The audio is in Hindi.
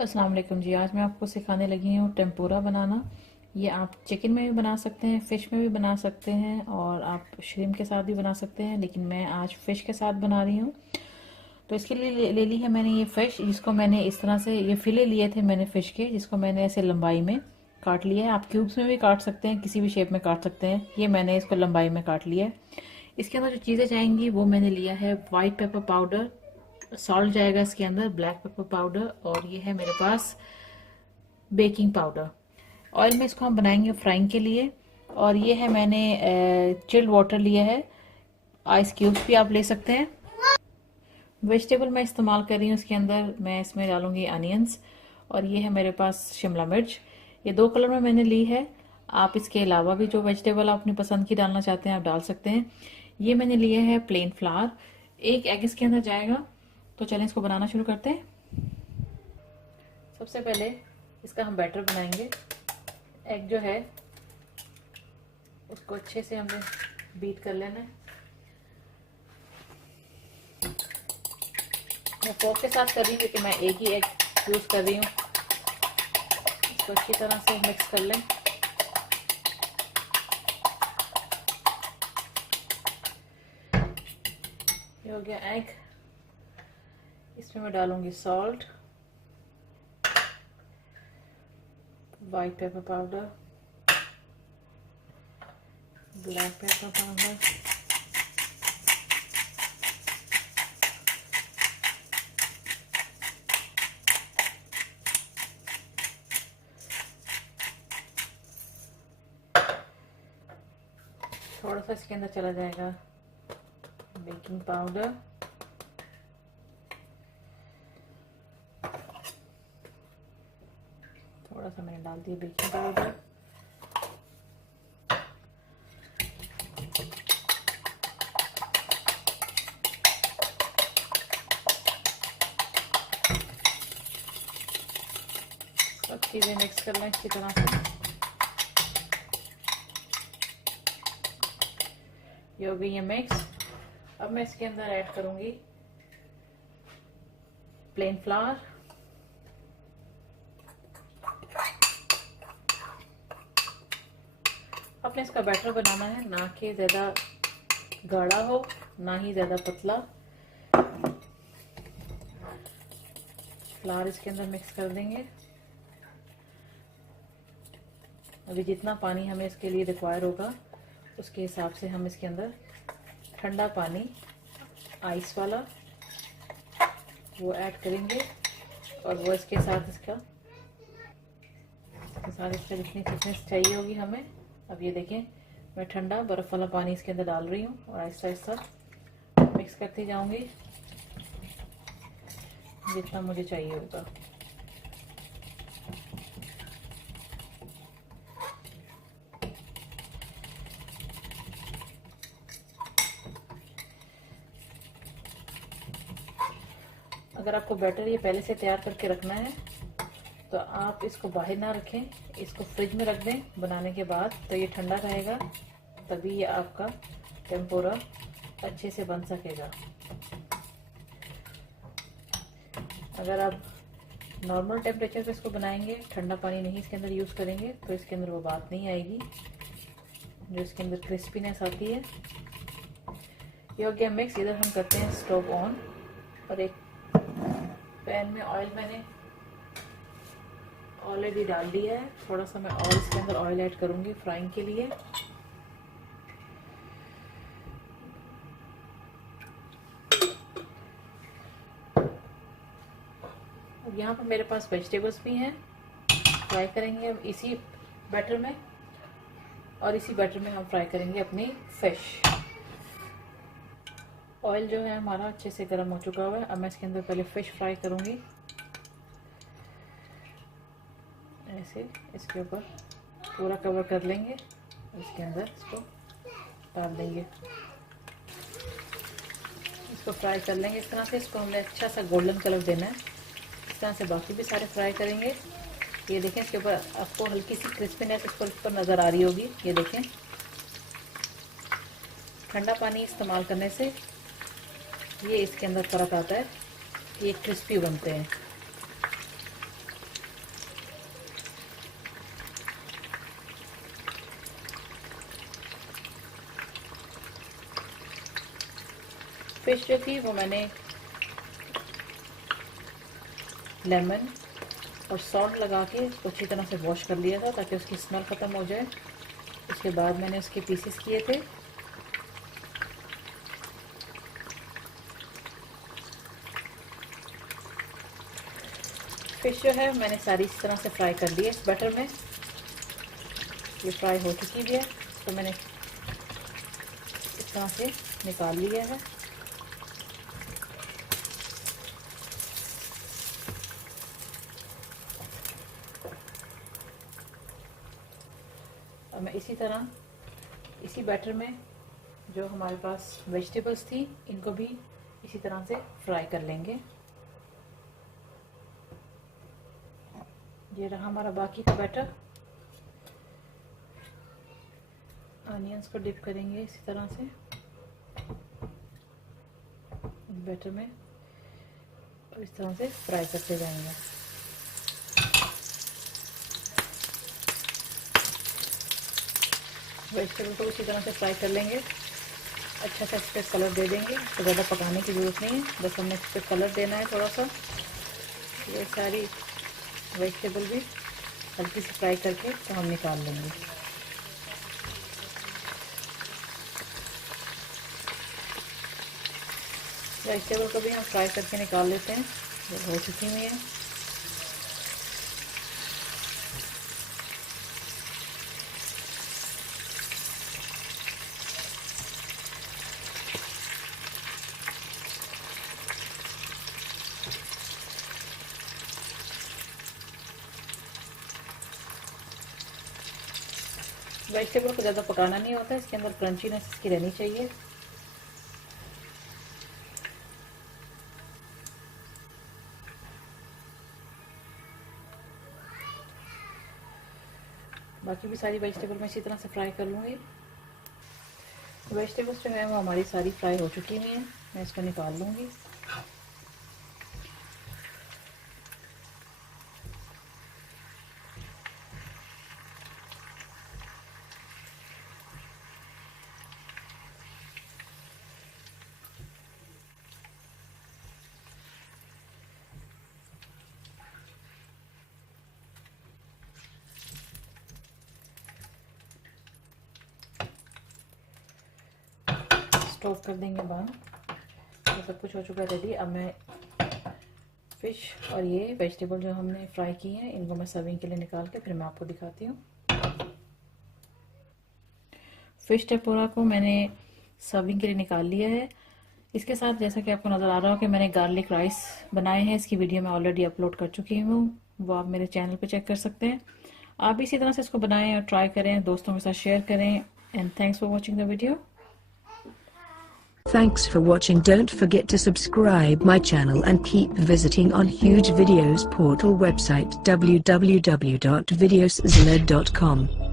अस्सलाम वालेकुम जी। आज मैं आपको सिखाने लगी हूँ टेम्पुरा बनाना। ये आप चिकन में भी बना सकते हैं, फ़िश में भी बना सकते हैं और आप श्रिम्प के साथ भी बना सकते हैं, लेकिन मैं आज फ़िश के साथ बना रही हूँ। तो इसके लिए ले ली है मैंने ये फ़िश, जिसको मैंने इस तरह से ये फ़िले लिए थे मैंने फ़िश के, जिसको मैंने ऐसे लंबाई में काट लिया है। आप क्यूब्स में भी काट सकते हैं, किसी भी शेप में काट सकते हैं। ये मैंने इसको लंबाई में काट लिया है। इसके अंदर जो चीज़ें जाएंगी वो मैंने लिया है वाइट पेपर पाउडर, सॉल्ट जाएगा इसके अंदर, ब्लैक पेपर पाउडर, और ये है मेरे पास बेकिंग पाउडर। ऑयल में इसको हम बनाएंगे फ्राइंग के लिए। और ये है मैंने चिल्ड वाटर लिया है, आइस क्यूब्स भी आप ले सकते हैं। वेजिटेबल मैं इस्तेमाल कर रही हूँ इसके अंदर, मैं इसमें डालूंगी अनियंस, और ये है मेरे पास शिमला मिर्च। ये 2 कलर में मैंने ली है। आप इसके अलावा भी जो वेजिटेबल आप अपनी पसंद की डालना चाहते हैं आप डाल सकते हैं। ये मैंने लिया है प्लेन फ्लावर, 1 एग इसके अंदर जाएगा। तो चलें इसको बनाना शुरू करते हैं। सबसे पहले इसका हम बैटर बनाएंगे। एग जो है उसको अच्छे से हमें बीट कर लेना है। मैं फोर्क के साथ कर रही हूँ क्योंकि मैं एक ही एग यूज कर रही हूँ। इसको अच्छी तरह से मिक्स कर लें। ये हो गया एग। इसमें मैं डालूंगी salt, white pepper powder, black pepper powder, थोड़ा सा इसके अंदर चला जाएगा बेकिंग पाउडर, थोड़ा सा मैंने डाल दिया बेकिंग पाउडर, सब चीजें मिक्स कर लें अच्छी तरह से। ये हो गई है मिक्स। अब मैं इसके अंदर ऐड करूंगी प्लेन फ्लावर, आपने इसका बैटर बनाना है, ना कि ज्यादा गाढ़ा हो ना ही ज्यादा पतला। फ्लावर इसके अंदर मिक्स कर देंगे। अभी जितना पानी हमें इसके लिए रिक्वायर होगा उसके हिसाब से हम इसके अंदर ठंडा पानी, आइस वाला, वो ऐड करेंगे। और वो इसके साथ इसका जितनी थिकनेस चाहिए होगी हमें। अब ये देखें, मैं ठंडा बर्फ वाला पानी इसके अंदर डाल रही हूँ और आहिस्ता आहिस्ता मिक्स करती जाऊंगी जितना मुझे चाहिए होगा। अगर आपको बैटर ये पहले से तैयार करके रखना है तो आप इसको बाहर ना रखें, इसको फ्रिज में रख दें बनाने के बाद, तो ये ठंडा रहेगा, तभी ये आपका टेम्पुरा अच्छे से बन सकेगा। अगर आप नॉर्मल टेम्परेचर पे इसको बनाएंगे, ठंडा पानी नहीं इसके अंदर यूज़ करेंगे, तो इसके अंदर वो बात नहीं आएगी जो इसके अंदर क्रिस्पीनेस आती है। ये हो गया मिक्स। इधर हम करते हैं स्टोव ऑन, और एक पैन में ऑयल मैंने ऑलरेडी डाल दिया है। थोड़ा सा मैं और इसके अंदर ऑयल ऐड करूंगी फ्राइंग के लिए। अब यहाँ पर मेरे पास वेजिटेबल्स भी हैं, फ्राई करेंगे हम इसी बैटर में, और इसी बैटर में हम फ्राई करेंगे अपनी फिश। ऑयल जो है हमारा अच्छे से गर्म हो चुका हुआ है। अब मैं इसके अंदर पहले फिश फ्राई करूंगी। ऐसे इसके ऊपर पूरा कवर कर लेंगे, इसके अंदर इसको डाल देंगे, इसको फ्राई कर लेंगे इस तरह से। इसको हमने अच्छा सा गोल्डन कलर देना है। इस तरह से बाकी भी सारे फ्राई करेंगे। ये देखें, इसके ऊपर आपको हल्की सी क्रिस्पीनेस इस पर नज़र आ रही होगी। ये देखें, ठंडा पानी इस्तेमाल करने से ये इसके अंदर फ़र्क आता है, ये क्रिस्पी बनते हैं। फिश जो थी वो मैंने लेमन और सॉल्ट लगा के उसको अच्छी तरह से वॉश कर लिया था ताकि उसकी स्मेल ख़त्म हो जाए। उसके बाद मैंने उसके पीसेस किए थे। फिश जो है मैंने सारी इस तरह से फ्राई कर ली है इस बटर में। ये फ्राई हो चुकी भी है, तो मैंने इस तरह से निकाल लिया है। अब मैं इसी तरह इसी बैटर में जो हमारे पास वेजिटेबल्स थी इनको भी इसी तरह से फ्राई कर लेंगे। ये रहा हमारा बाकी का बैटर। अनियंस को डिप करेंगे इसी तरह से बैटर में और इस तरह से फ्राई करते जाएंगे। वेजिटेबल को इसी तरह से फ्राई कर लेंगे। अच्छा सा इस पर कलर दे देंगे, तो ज़्यादा पकाने की ज़रूरत नहीं है, बस हमें इस पर कलर देना है थोड़ा सा। ये सारी वेजिटेबल भी हल्की सी फ्राई करके तो हम निकाल लेंगे। वेजिटेबल को भी हम फ्राई करके निकाल लेते हैं, जो हो चुकी हुई है। वेजिटेबल को ज़्यादा पकाना नहीं होता, इसके अंदर क्रंचीनेस इसकी रहनी चाहिए। बाकी भी सारी वेजिटेबल मैं इसी तरह से फ्राई कर लूँगी। वेजिटेबल्स जो है वो हमारी सारी फ्राई हो चुकी हुई हैं, मैं इसको निकाल लूँगी। स्टोव कर देंगे बंद। तो सब कुछ हो चुका है रेडी। अब मैं फिश और ये वेजिटेबल जो हमने फ्राई की हैं इनको मैं सर्विंग के लिए निकाल के फिर मैं आपको दिखाती हूँ। फिश टेम्पुरा को मैंने सर्विंग के लिए निकाल लिया है। इसके साथ जैसा कि आपको नज़र आ रहा हो कि मैंने गार्लिक राइस बनाए हैं, इसकी वीडियो मैं ऑलरेडी अपलोड कर चुकी हूँ, वो आप मेरे चैनल पे चेक कर सकते हैं। आप भी इसी तरह से इसको बनाएं और ट्राई करें, दोस्तों के साथ शेयर करें। And thanks for watching the video. Thanks for watching. Don't forget to subscribe my channel and keep visiting on Huge Videos portal website www.videoszilla.com.